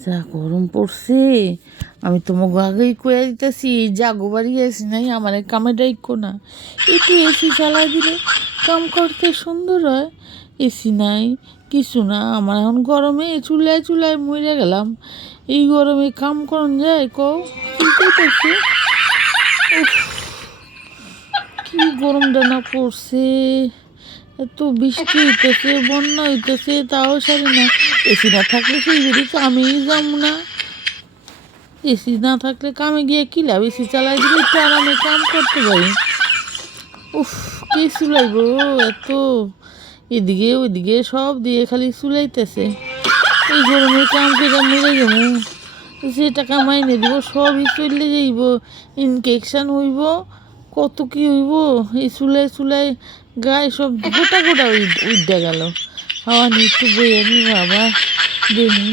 যা গরম পড়ছে, আমি তোমাকে আগেই কয়ে দিতেছি জাগো বাড়ি আসি নাই আমার কামে ডাইকো না। একটু এসি চালাই দিলে কাম করতে সুন্দর হয়। এসি নাই, কিছু না, আমার এখন গরমে চুলায় চুলায় মরে গেলাম। এই গরমে কাম করন যায় কও? চিন্তাইতেছে কি গরমটা না পড়ছে। এত বৃষ্টি হইতেছে, বন্যা হইতেছে, তাও সারি না। এসি না থাকলে সেই বেরি কামেই যাম না। এসি না থাকলে কামে গিয়ে কী লাভ? এসি চালাই দিলে একটু আরামে কাম করতে পারি। উফ, কে চুলাইব এত? এদিকে ওইদিকে সব দিয়ে খালি চুলাইতেছে। এই গরমে কাম করে মরে যাবো। যে টাকা মাইনে দিব সবই চলে যাইব, ইনফেকশন হইব, কত কি হইব। এই চুলাই চুলাই গায়ে সব গোটা গোটা উইডা গেল। হাওয়া নিয়ে একটু বইয়ে নি বাবা, দেখি